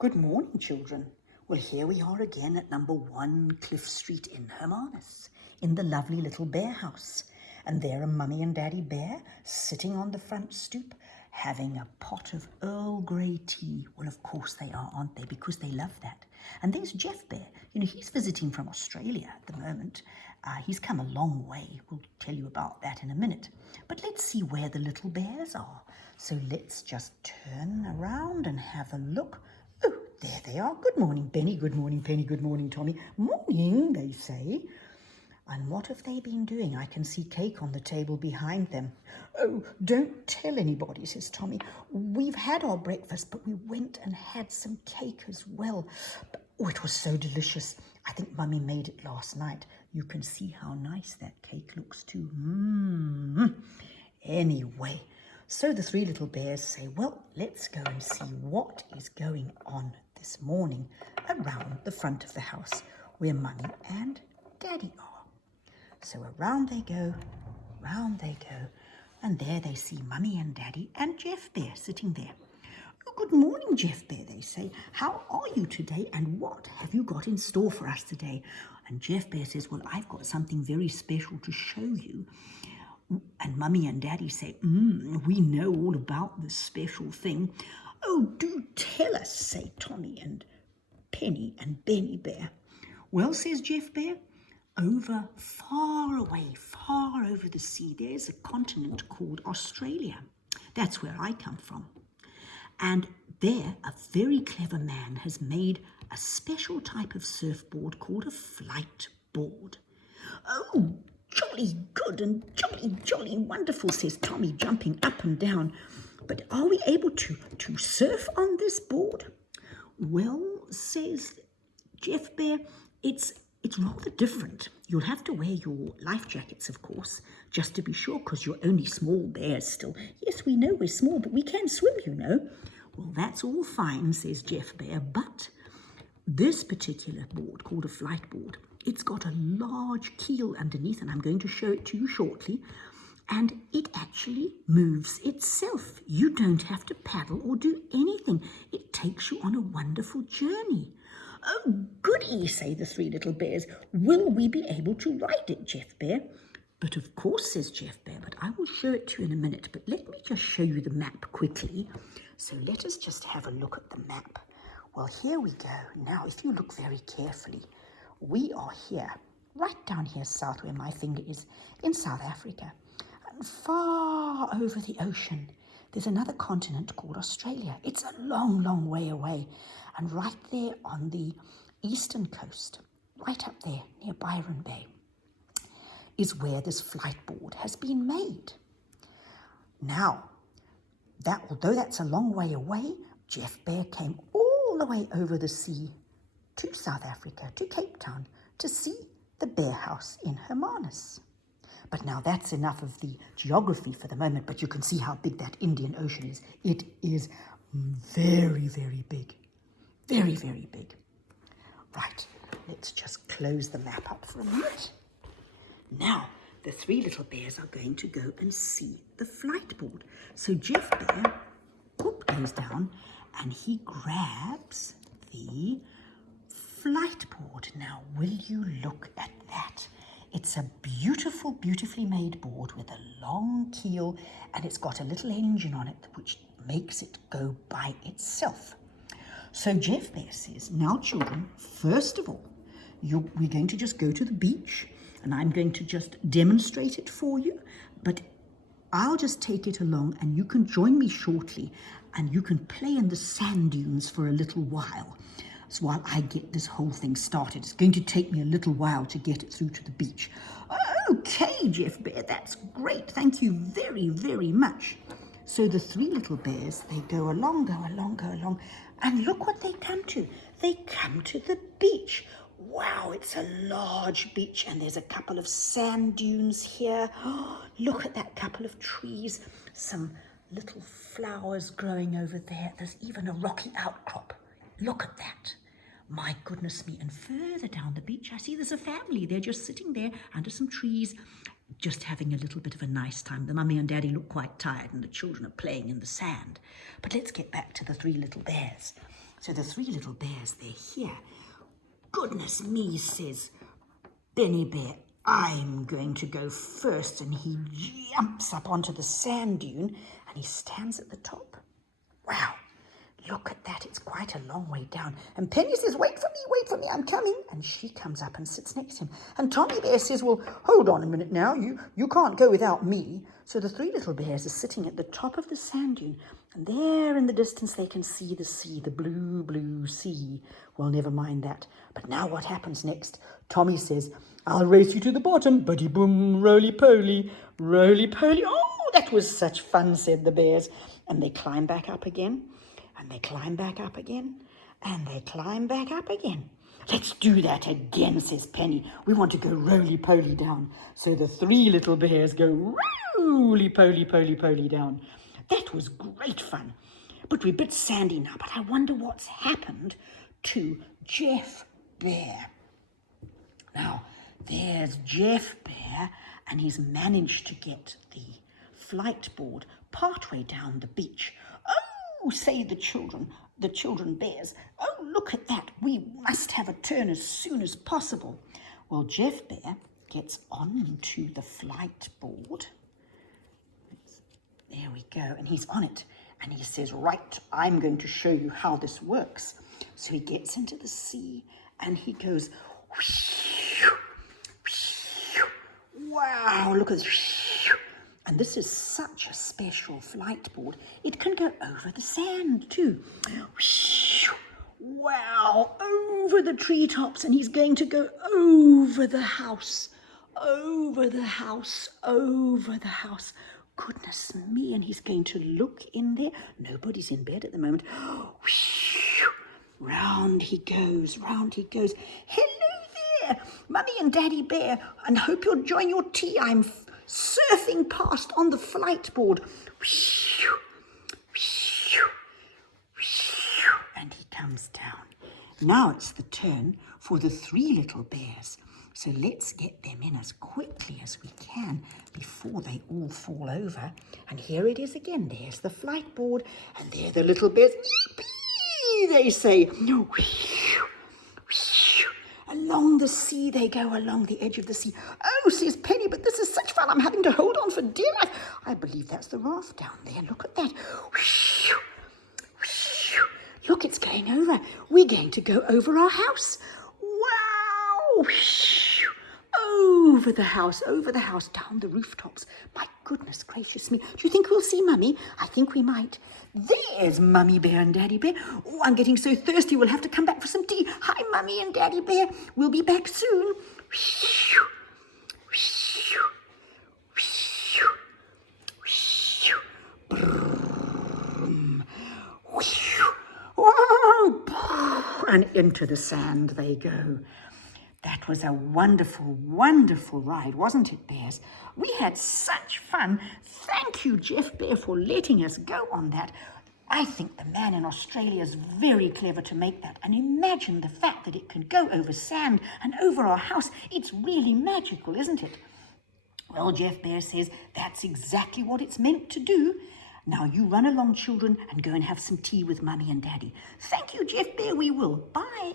Good morning, children. Well, here we are again at number 1 Cliff Street in Hermanus, in the lovely little bear house. And there are Mummy and Daddy Bear sitting on the front stoop, having a pot of Earl Grey tea. Well, of course they are, aren't they? Because they love that. And there's Jeff Bear. You know, he's visiting from Australia at the moment. He's come a long way. We'll tell you about that in a minute. But let's see where the little bears are. So let's just turn around and have a look. Oh, there they are. Good morning, Benny. Good morning, Penny. Good morning, Tommy. Morning, they say. And what have they been doing? I can see cake on the table behind them. Oh, don't tell anybody, says Tommy. We've had our breakfast, but we went and had some cake as well. Oh, it was so delicious. I think Mummy made it last night. You can see how nice that cake looks too. Anyway, so the 3 little bears say, well, let's go and see what is going on this morning around the front of the house where Mummy and Daddy are. So around they go, and there they see Mummy and Daddy and Jeff Bear sitting there. Oh, good morning, Jeff Bear, they say. How are you today, and what have you got in store for us today? And Jeff Bear says, well, I've got something very special to show you. And Mummy and Daddy say, we know all about this special thing. Oh, do tell us, say Tommy and Penny and Benny Bear. Well, says Jeff Bear, over, far away, far over the sea, there's a continent called Australia. That's where I come from. And there, a very clever man has made a special type of surfboard called a Fliteboard. Oh, jolly good and jolly wonderful, says Tommy, jumping up and down. But are we able to surf on this board? Well, says Jeff Bear, it's rather different. You'll have to wear your life jackets, of course, just to be sure, because you're only small bears still. Yes, we know we're small, but we can swim, you know. Well, that's all fine, says Jeff Bear, but this particular board, called a Fliteboard, it's got a large keel underneath, and I'm going to show it to you shortly, and it actually moves itself. You don't have to paddle or do anything. It takes you on a wonderful journey. Oh, goody, say the 3 little bears. Will we be able to ride it, Jeff Bear? But of course, says Jeff Bear, but I will show it to you in a minute. But let me just show you the map quickly. So let us just have a look at the map. Well, here we go. Now, if you look very carefully, we are here, right down here south where my finger is, in South Africa. And far over the ocean, there's another continent called Australia. It's a long, long way away. And right there on the eastern coast, right up there near Byron Bay, is where this Fliteboard has been made. Now, although that's a long way away, Jeff Bear came all the way over the sea to South Africa, to Cape Town, to see the bear house in Hermanus. But now that's enough of the geography for the moment, but you can see how big that Indian Ocean is. It is very, very big. Very, very big. Right, let's just close the map up for a minute. Now, the 3 little bears are going to go and see the Fliteboard. So Jeff Bear goes down and he grabs the Fliteboard. Now, will you look at that? It's a beautiful, beautifully made board with a long keel, and it's got a little engine on it which makes it go by itself. So Jeff Bear says, now children, first of all, we're going to just go to the beach, and I'm going to just demonstrate it for you, but I'll just take it along and you can join me shortly and you can play in the sand dunes for a little while. So while I get this whole thing started, it's going to take me a little while to get it through to the beach. Okay, Jeff Bear, that's great. Thank you very, very much. So the 3 little bears, they go along, and look what they come to. They come to the beach. Wow, it's a large beach, and there's a couple of sand dunes here. Oh, look at that couple of trees, some little flowers growing over there. There's even a rocky outcrop. Look at that. My goodness me. And further down the beach, I see there's a family. They're just sitting there under some trees, just having a little bit of a nice time. The mummy and daddy look quite tired and the children are playing in the sand. But let's get back to the 3 little bears. So the three little bears, they're here. Goodness me, says Benny Bear, I'm going to go first. And he jumps up onto the sand dune and he stands at the top. Wow, look at that. It's quite a long way down. And Penny says, wait for me, I'm coming. And she comes up and sits next to him. And Tommy Bear says, well, hold on a minute now. You can't go without me. So the three little bears are sitting at the top of the sand dune. And there in the distance they can see the sea, the blue, blue sea. Well, never mind that. But now what happens next? Tommy says, I'll race you to the bottom. Buddy boom, roly-poly, roly-poly. Oh, that was such fun, said the bears. And they climb back up again. And they climb back up again. And they climb back up again. Let's do that again, says Penny. We want to go roly-poly down. So the three little bears go roly-poly, poly down. That was great fun. But we're a bit sandy now. But I wonder what's happened to Jeff Bear. Now, there's Jeff Bear, and he's managed to get the Fliteboard partway down the beach. Oh, say the children bears. Oh, look at that. We must have a turn as soon as possible. Well, Jeff Bear gets onto the Fliteboard. There we go. And he's on it. And he says, right, I'm going to show you how this works. So he gets into the sea and he goes, wow, look at this. And this is such a special Fliteboard. It can go over the sand too. Wow, over the treetops. And he's going to go over the house, over the house, over the house. Goodness me, and he's going to look in there. Nobody's in bed at the moment. Round he goes, round he goes. Hello there, Mummy and Daddy Bear, and hope you're enjoying your tea. I'm surfing past on the Fliteboard. And he comes down. Now it's the turn for the three little bears. So let's get them in as quickly as we can before they all fall over. And here it is again. There's the Fliteboard. And there the little bears. Yippee, they say. Along the sea they go, along the edge of the sea. Oh, says Penny, but this is such fun. I'm having to hold on for dear life. I believe that's the raft down there. Look at that. Look, it's going over. We're going to go over our house. Wow. Over the house, down the rooftops. My goodness gracious me. Do you think we'll see Mummy? I think we might. There's Mummy Bear and Daddy Bear. Oh, I'm getting so thirsty. We'll have to come back for some tea. Hi, Mummy and Daddy Bear. We'll be back soon. And into the sand they go. That was a wonderful, wonderful ride, wasn't it, Bears? We had such fun. Thank you, Jeff Bear, for letting us go on that. I think the man in Australia is very clever to make that. And imagine the fact that it can go over sand and over our house. It's really magical, isn't it? Well, Jeff Bear says that's exactly what it's meant to do. Now you run along, children, and go and have some tea with Mummy and Daddy. Thank you, Jeff Bear, we will. Bye.